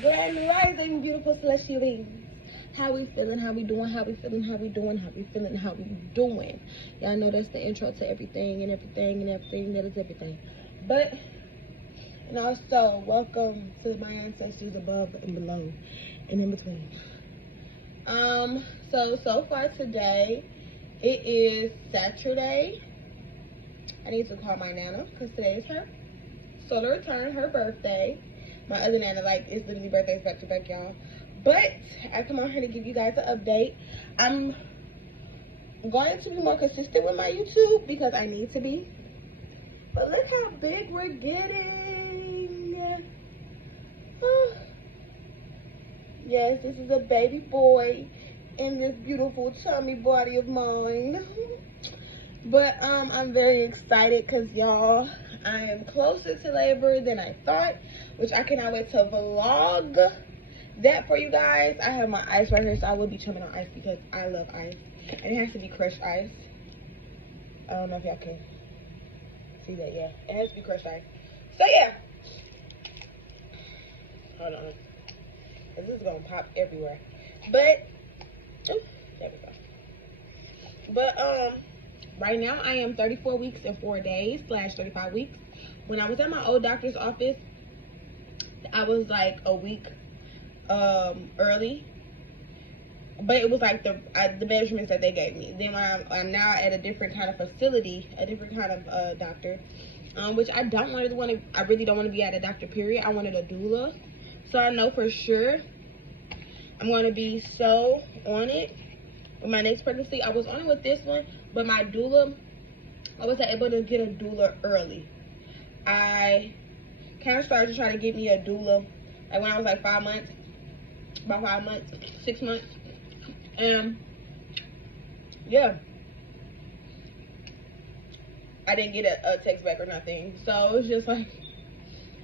Grand rising, beautiful celestial beings. How we feeling? How we doing? How we feeling? How we doing? How we feeling? How we doing? Y'all know that's the intro to everything and everything and everything that is everything. But, and also, welcome to my ancestors above and below and in between. So far today, it is Saturday. I need to call my Nana because today is her solar return, her birthday. My other Nana, like, it's literally birthdays back to back, y'all. But I come on here to give you guys an update. I'm going to be more consistent with my YouTube because I need to be. But look how big we're getting. Yes, this is a baby boy in this beautiful tummy body of mine. But I'm very excited because y'all, I am closer to labor than I thought, which I cannot wait to vlog that for you guys. I have my ice right here, so I will be chumming on ice because I love ice. And it has to be crushed ice. I don't know if y'all can see that. Yeah, it has to be crushed ice. So yeah. Hold on. This is going to pop everywhere. But, ooh, there we go. But, right now I am 34 weeks and 4 days / 35 weeks. When I was at my old doctor's office, I was like a week early, but it was like the measurements that they gave me. Then when I'm now at a different kind of facility, a different kind of doctor, which I really don't want to be at a doctor, period. I wanted a doula, so I know for sure I'm going to be so on it with my next pregnancy. I was on it with this one, but my doula, I was able to get a doula early. I kind of started to try to get me a doula like when I was like 5 months, about 5 months, 6 months, and yeah, I didn't get a text back or nothing. So it was just like,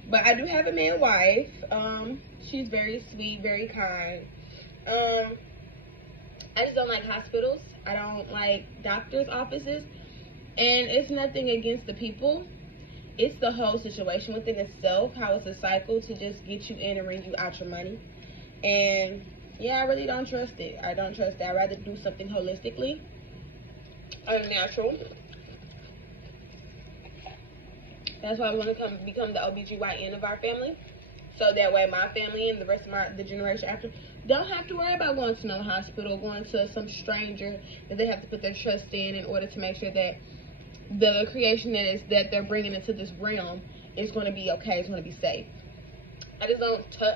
but I do have a man wife. She's very sweet, very kind. I just don't like hospitals. I don't like doctor's offices. And it's nothing against the people. It's the whole situation within itself, how it's a cycle to just get you in and wring you out your money. And yeah, I really don't trust it. I don't trust it. I'd rather do something holistically, unnatural. That's why I want to become the OBGYN of our family. So that way my family and the rest of the generation after don't have to worry about going to no hospital, going to some stranger that they have to put their trust in order to make sure that the creation that they're bringing into this realm is going to be okay, it's going to be safe. I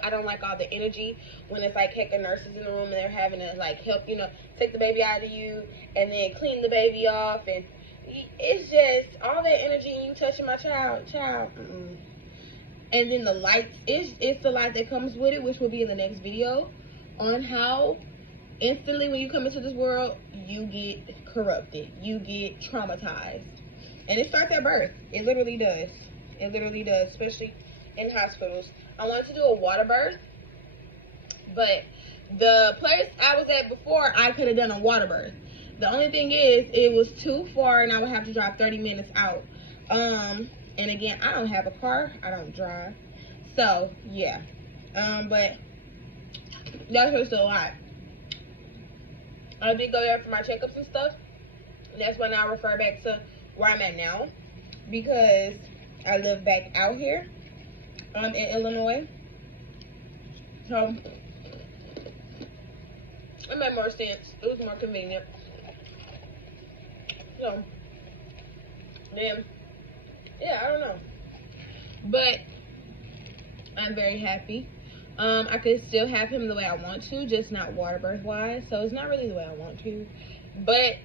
don't like all the energy when it's like hecka nurses in the room and they're having to like help, take the baby out of you and then clean the baby off, and it's just all that energy and you touching my child. And then the lights, it's the light that comes with it, which will be in the next video, on how instantly when you come into this world, you get corrupted, you get traumatized. And it starts at birth. It literally does. It literally does, especially in hospitals. I wanted to do a water birth, but the place I was at before, I could have done a water birth. The only thing is, it was too far and I would have to drive 30 minutes out. And again, I don't have a car. I don't drive. So, yeah. But that's just a lot. I did go there for my checkups and stuff. And that's when I refer back to where I'm at now, because I live back out here in Illinois. So, it made more sense. It was more convenient. So, then, yeah, I don't know. But I'm very happy. I could still have him the way I want to, just not water birth wise. So it's not really the way I want to. But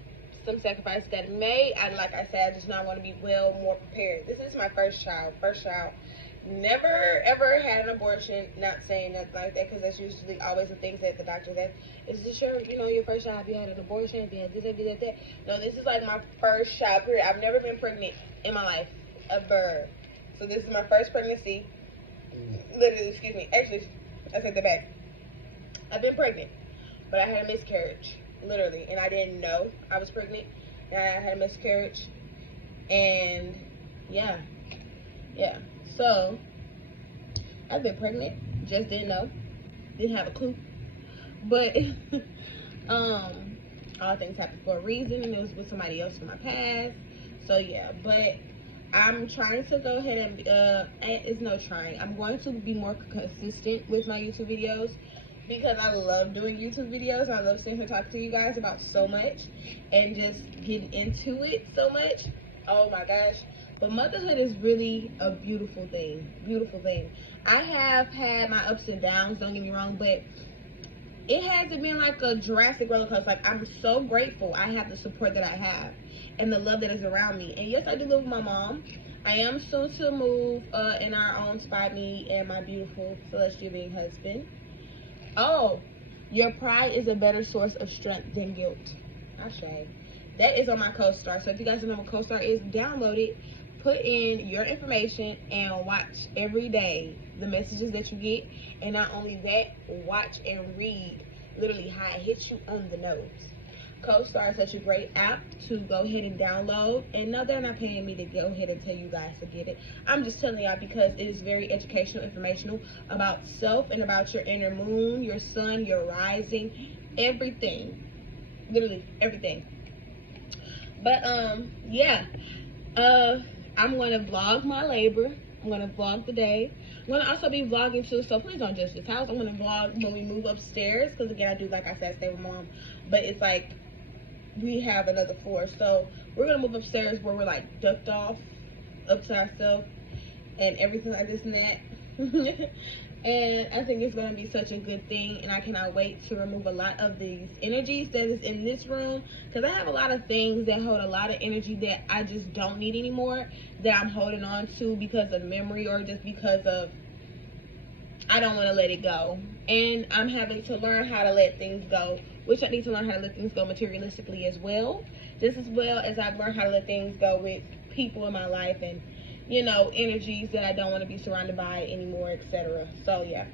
some sacrifice got to be made. Like I said, I just now want to be more prepared. This is my first child. Never ever had an abortion. Not saying nothing like that, because that's usually always the things that the doctor says. Is this your first child? Have you had an abortion? Have you had this? No, this is like my first child, period. I've never been pregnant in my life, ever. So this is my first pregnancy. Literally, excuse me. Actually, I take that back. I've been pregnant, but I had a miscarriage, literally, and I didn't know I was pregnant. And I had a miscarriage, and yeah. So I've been pregnant, just didn't know. didn't have a clue. But all things happen for a reason, and it was with somebody else from my past. So yeah, but I'm trying to go ahead and it's no trying. I'm going to be more consistent with my YouTube videos because I love doing YouTube videos. I love sitting here talking to you guys about so much and just getting into it so much. Oh my gosh. But motherhood is really a beautiful thing. Beautiful thing. I have had my ups and downs, don't get me wrong, but it hasn't been like a drastic roller coaster. Like, I'm so grateful I have the support that I have and the love that is around me. And yes, I do live with my mom. I am soon to move in our own spot, me and my beautiful celestial being husband. Oh, your pride is a better source of strength than guilt. Ashay. That is on my co-star. So if you guys don't know what co-star is, download it, put in your information, and watch every day the messages that you get. And not only that, watch and read literally how it hits you on the nose. Co-star is such a great app to go ahead and download. And no, they're not paying me to go ahead and tell you guys to get it. I'm just telling y'all because it is very educational, informational about self and about your inner moon, your sun, your rising, everything. Literally everything. But yeah. I'm gonna vlog my labor. I'm gonna vlog the day. I'm gonna also be vlogging too, so please don't judge this house. I'm gonna vlog when we move upstairs, because again, I do, like I said, stay with mom, but it's like we have another floor, so we're gonna move upstairs where we're like ducked off up to ourselves and everything like this and that. And I think it's gonna be such a good thing, and I cannot wait to remove a lot of these energies that is in this room, because I have a lot of things that hold a lot of energy that I just don't need anymore, that I'm holding on to because of memory or just because of I don't want to let it go. And I'm having to learn how to let things go, which I need to learn how to let things go materialistically as well, just as well as I've learned how to let things go with people in my life and, you know, energies that I don't want to be surrounded by anymore, etc. So yeah,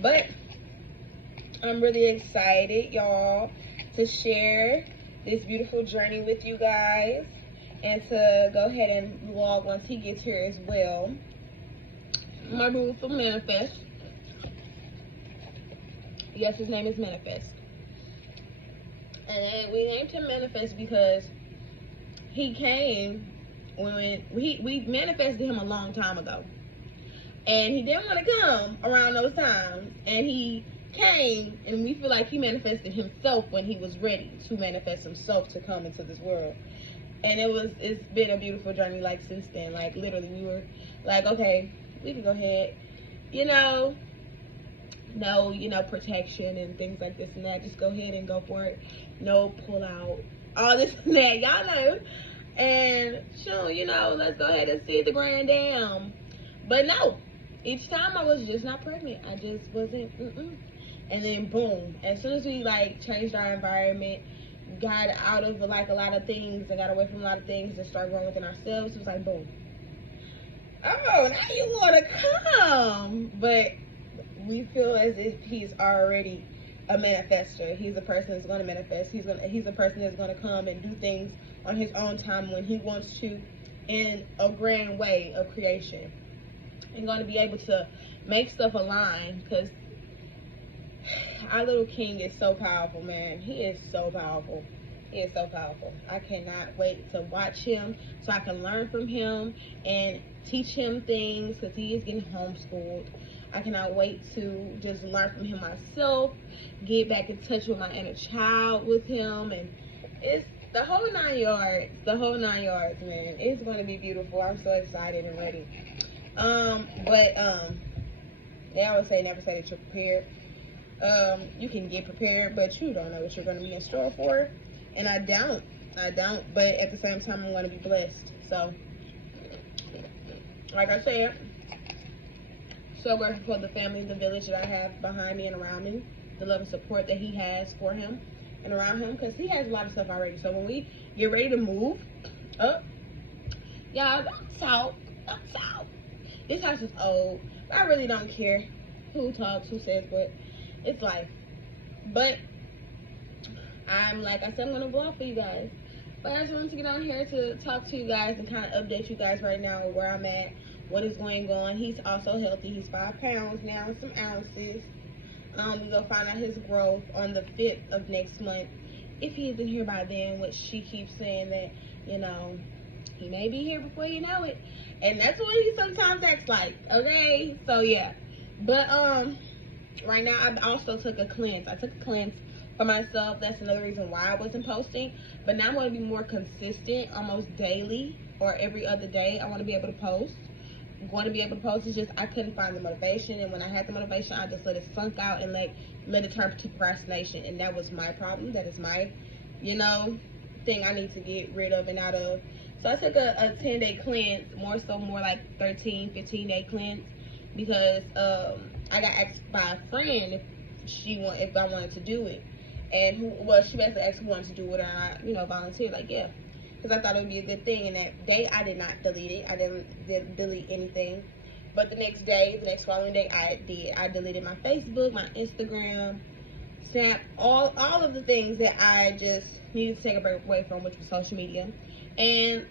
but I'm really excited, y'all, to share this beautiful journey with you guys and to go ahead and vlog once he gets here as well. My rule for Manifest. Yes, his name is Manifest. And we named him Manifest because he came when we manifested him a long time ago. And he didn't want to come around those times. And he came, and we feel like he manifested himself when he was ready to manifest himself to come into this world. And it's been a beautiful journey, like, since then. Like, literally, we were like, okay, we can go ahead, no, protection and things like this and that. Just go ahead and go for it. No pull out, all this and that, y'all know. And sure, let's go ahead and see the grand dam. But no, each time I was just not pregnant. I just wasn't. And then boom, as soon as we like changed our environment, got out of like a lot of things and got away from a lot of things and started growing within ourselves, it was like boom. Oh, now you want to come. But we feel as if he's already a manifester. He's a person that's going to manifest. He's a person that's going to come and do things on his own time when he wants to, in a grand way of creation. And going to be able to make stuff align, because our little king is so powerful, man. He is so powerful. He is so powerful. I cannot wait to watch him so I can learn from him and teach him things, because he is getting homeschooled. I cannot wait to just learn from him myself, get back in touch with my inner child with him, and it's the whole 9 yards. The whole 9 yards, man. It's going to be beautiful. I'm so excited and ready. They always say never say that you're prepared. You can get prepared, but you don't know what you're going to be in store for. And I don't. But at the same time, I'm going to be blessed. So, like I said, so grateful for the family, the village that I have behind me and around me, the love and support that he has for him and around him, because he has a lot of stuff already. So when we get ready to move up, y'all, don't talk. This house is old. I really don't care who talks, who says what. It's life. But like I said, I'm gonna vlog for you guys. But I just wanted to get on here to talk to you guys and kind of update you guys right now where I'm at, what is going on. He's also healthy. He's 5 pounds now, some ounces. We go find out his growth on the 5th of next month. If he isn't here by then, which she keeps saying that, you know, he may be here before you know it. And that's what he sometimes acts like, okay? So, yeah. But, right now, I also took a cleanse. I took a cleanse for myself. That's another reason why I wasn't posting. But now I'm going to be more consistent, almost daily or every other day. I want to be able to post. I'm going to be able to post. It's just I couldn't find the motivation. And when I had the motivation, I just let it sunk out and let it turn to procrastination. And that was my problem. That is my, you know, thing I need to get rid of and out of. So I took a 10-day cleanse, more like 13, 15-day cleanse, because I got asked by a friend if I wanted to do it. And she basically asked who wanted to do it, and I, you know, volunteered, like, yeah. Because I thought it would be a good thing. And that day, I did not delete it. I didn't delete anything. But the next day, the next following day, I did. I deleted my Facebook, my Instagram, Snap, all of the things that I just needed to take a break away from, which was social media. And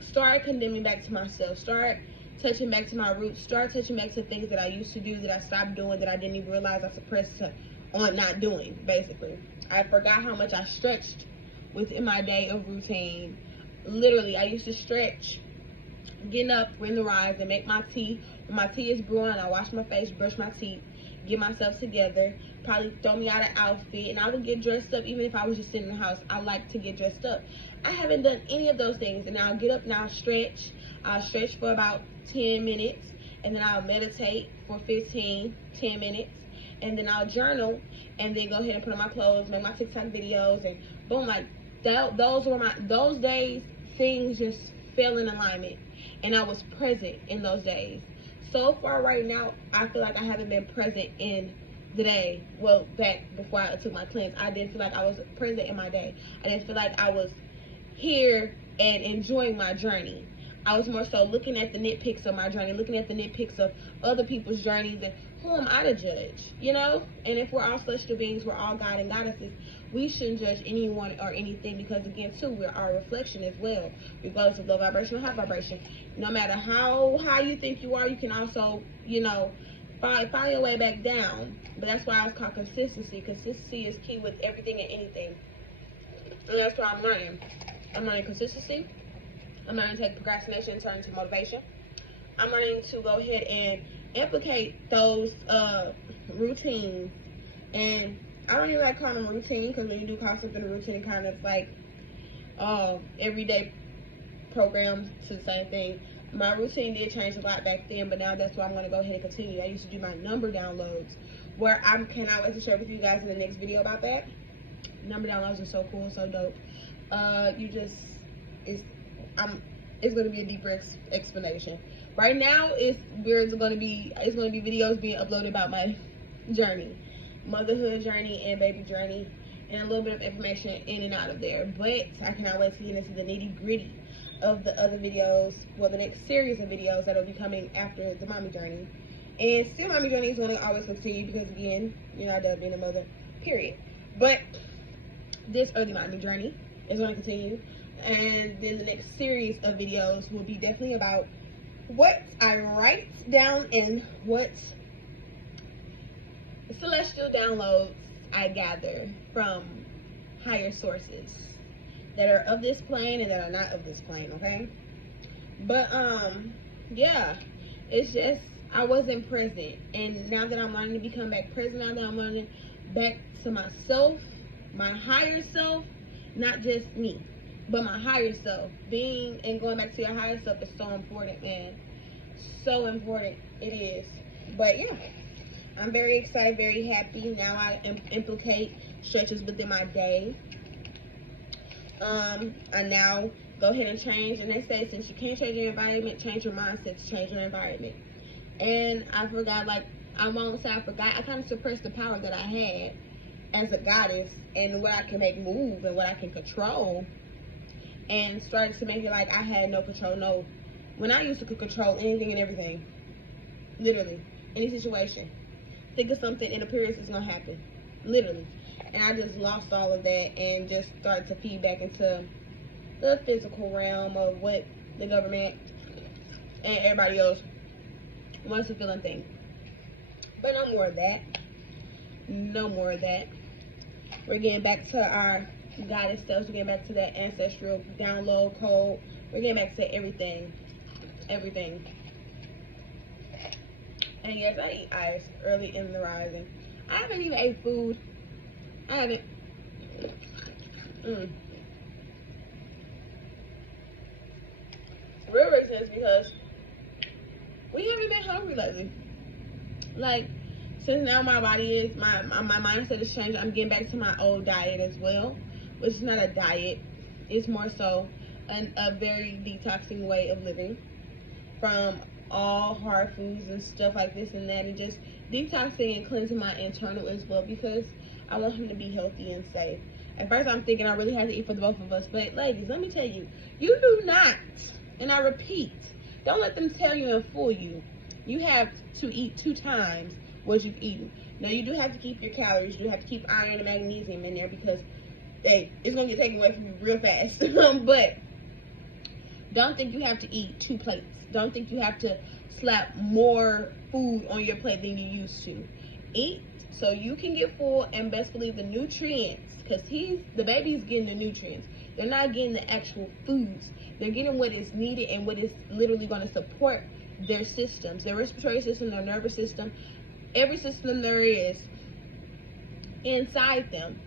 start condemning back to myself. Start touching back to my roots. Start touching back to things that I used to do, that I stopped doing, that I didn't even realize I suppressed on not doing, basically. I forgot how much I stretched within my day of routine. Literally, I used to stretch, getting up in the rise and make my tea. When my tea is brewing, I wash my face, brush my teeth, get myself together, probably throw me out an outfit, and I would get dressed up even if I was just sitting in the house. I like to get dressed up. I haven't done any of those things, and I'll get up and I'll stretch. I'll stretch for about 10 minutes, and then I'll meditate for 10 minutes, and then I'll journal, and then go ahead and put on my clothes, make my TikTok videos, and boom, like those days, things just fell in alignment, and I was present in those days. So far right now, I feel like I haven't been present in the day. Well, back before I took my cleanse, I didn't feel like I was present in my day. I didn't feel like I was here and enjoying my journey. I was more so looking at the nitpicks of my journey, looking at the nitpicks of other people's journeys, and who am I to judge, you know? And if we're all celestial beings, we're all God and goddesses, we shouldn't judge anyone or anything, because again, too, we're our reflection as well, regardless of low vibration or high vibration. No matter how you think you are, you can also, you know, find your way back down. But that's why it's called consistency. Consistency is key with everything and anything. And that's what I'm learning. I'm learning consistency. I'm learning to take procrastination and turn into motivation. I'm learning to go ahead and implicate those routines. And I don't even like calling them routine, because when you do call something a routine, kind of like everyday program to the same thing. My routine did change a lot back then, but now that's why I'm going to go ahead and continue. I used to do my number downloads, where I cannot wait to share with you guys in the next video about that. Number downloads are so cool, so dope. It's going to be a deeper explanation. Right now, it's going to be videos being uploaded about my journey, motherhood journey and baby journey, and a little bit of information in and out of there. But I cannot wait to get into the nitty gritty of the other videos, well, the next series of videos that will be coming after the mommy journey. And still, mommy journey is going to always continue, because again, you're not done being a mother, period. But this early mommy journey is going to continue, and then the next series of videos will be definitely about what I write down and what celestial downloads I gather from higher sources that are of this plane and that are not of this plane, okay? But yeah, it's just I wasn't present, and now that I'm learning to become back present, now that I'm learning back to myself, my higher self, not just me, but my higher self, being and going back to your higher self is so important, man. So important, it is. But yeah, I'm very excited, very happy. Now I implicate stretches within my day. I now go ahead and change, and they say, since you can't change your environment, change your mindset to change your environment. And I forgot, like, I won't say I forgot, I kind of suppressed the power that I had as a goddess, and what I can make move and what I can control, and started to make it like I had no control. No, when I used to control anything and everything, literally, any situation. Think of something, and appearance is gonna happen, literally. And I just lost all of that and just started to feed back into the physical realm of what the government and everybody else wants to feel and think. But no more of that. No more of that. We're getting back to our guided steps. We're getting back to that ancestral download code. We're getting back to everything. Everything. And yes, I eat ice early in the rising. I haven't even ate food. I haven't. Real reason is because we haven't been hungry lately. Like, since now my body is, my mindset is changed. I'm getting back to my old diet as well, which is not a diet. It's more so a very detoxing way of living from all hard foods and stuff like this and that, and just detoxing and cleansing my internal as well, because I want him to be healthy and safe. At first I'm thinking I really had to eat for the both of us, but ladies, let me tell you, you do not, and I repeat, don't let them tell you and fool you. You have to eat 2 times what you've eaten. Now you do have to keep your calories, you do have to keep iron and magnesium in there, because it's gonna get taken away from you real fast. But don't think you have to eat 2 plates. Don't think you have to slap more food on your plate than you used to. Eat so you can get full, and best believe the nutrients, because the baby's getting the nutrients. They're not getting the actual foods. They're getting what is needed and what is literally going to support their systems, their respiratory system, their nervous system, every system there is inside them,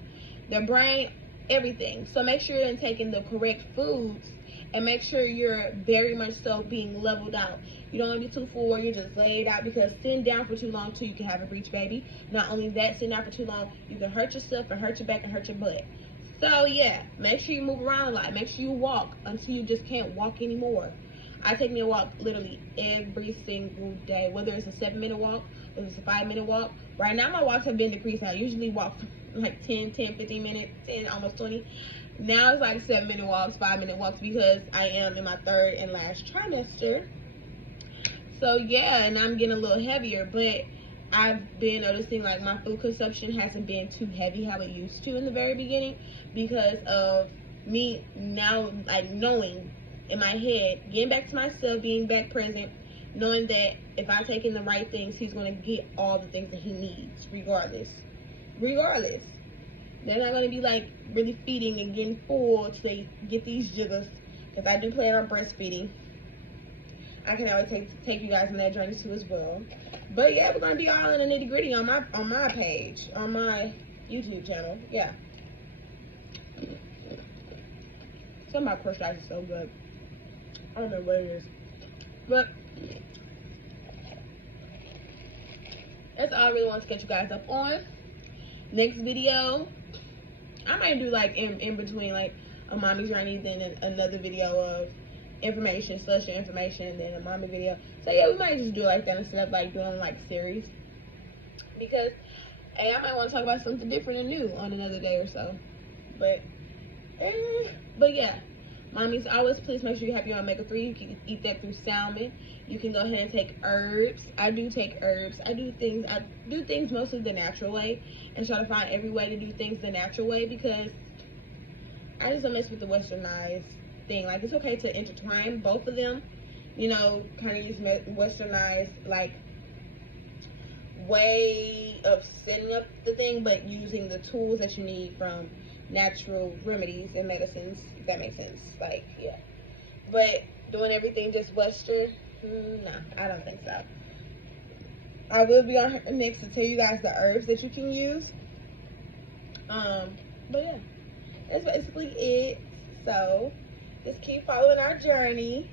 their brain, everything. So make sure you're taking the correct foods, and make sure you're very much so being leveled out. You don't want to be too full where you're just laid out, because sitting down for too long too, you can have a breech baby. Not only that, sitting down for too long, you can hurt yourself and hurt your back and hurt your butt. So yeah, make sure you move around a lot. Make sure you walk until you just can't walk anymore. I take me a walk literally every single day, whether it's a 7-minute walk, whether it's a 5-minute walk. Right now my walks have been decreased. I usually walk like 10, 15 minutes, 10, almost 20. Now it's like 7-minute walks, 5-minute walks, because I am in my 3rd and last trimester. So yeah, and I'm getting a little heavier, but I've been noticing like my food consumption hasn't been too heavy how it used to in the very beginning, because of me now like knowing in my head, getting back to myself, being back present, knowing that if I take in the right things, he's going to get all the things that he needs regardless. They're not going to be like really feeding and getting full till they get these jiggers, because I do plan on breastfeeding. I can always take you guys on that journey too as well. But yeah, we're gonna be all in the nitty gritty on my page, on my YouTube channel. Yeah. Some of my crushed ice is so good. I don't know what it is, but that's all I really want to catch you guys up on. Next video, I might do like in between, like a mommy journey, then another video of information, social information, and then a mommy video. So yeah, we might just do it like that instead of like doing like series, because hey, I might want to talk about something different and new on another day or so. But yeah, mommies, always please make sure you have your omega-3. You can eat that through salmon. You can go ahead and take herbs. I do take herbs. I do things mostly the natural way, and try to find every way to do things the natural way, because I just don't mess with the westernized thing. Like, it's okay to intertwine both of them, you know, kind of use westernized like way of setting up the thing, but using the tools that you need from natural remedies and medicines, if that makes sense. Like, yeah, but doing everything just western, no, I don't think so. I will be on next to tell you guys the herbs that you can use. But yeah, that's basically it. So just keep following our journey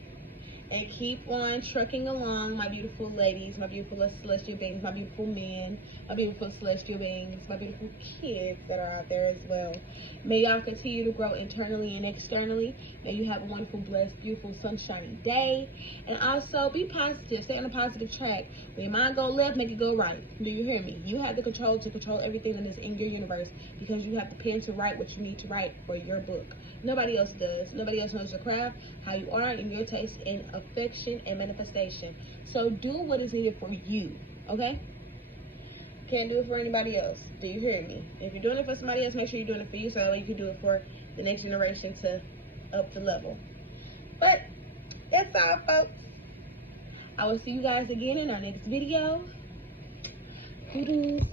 and keep on trucking along, my beautiful ladies, my beautiful celestial beings, my beautiful men, my beautiful celestial beings, my beautiful kids that are out there as well. May y'all continue to grow internally and externally. May you have a wonderful, blessed, beautiful, sunshiny day. And also be positive. Stay on a positive track. When your mind go left, make it go right. Do you hear me? You have the control to control everything that is in your universe, because you have the pen to write what you need to write for your book. Nobody else does. Nobody else knows your craft, how you are, and your taste in affection and manifestation. So do what is needed for you, okay? Can't do it for anybody else. Do you hear me? If you're doing it for somebody else, make sure you're doing it for you, so that way you can do it for the next generation to up the level. But that's all, folks. I will see you guys again in our next video. Doo-doo.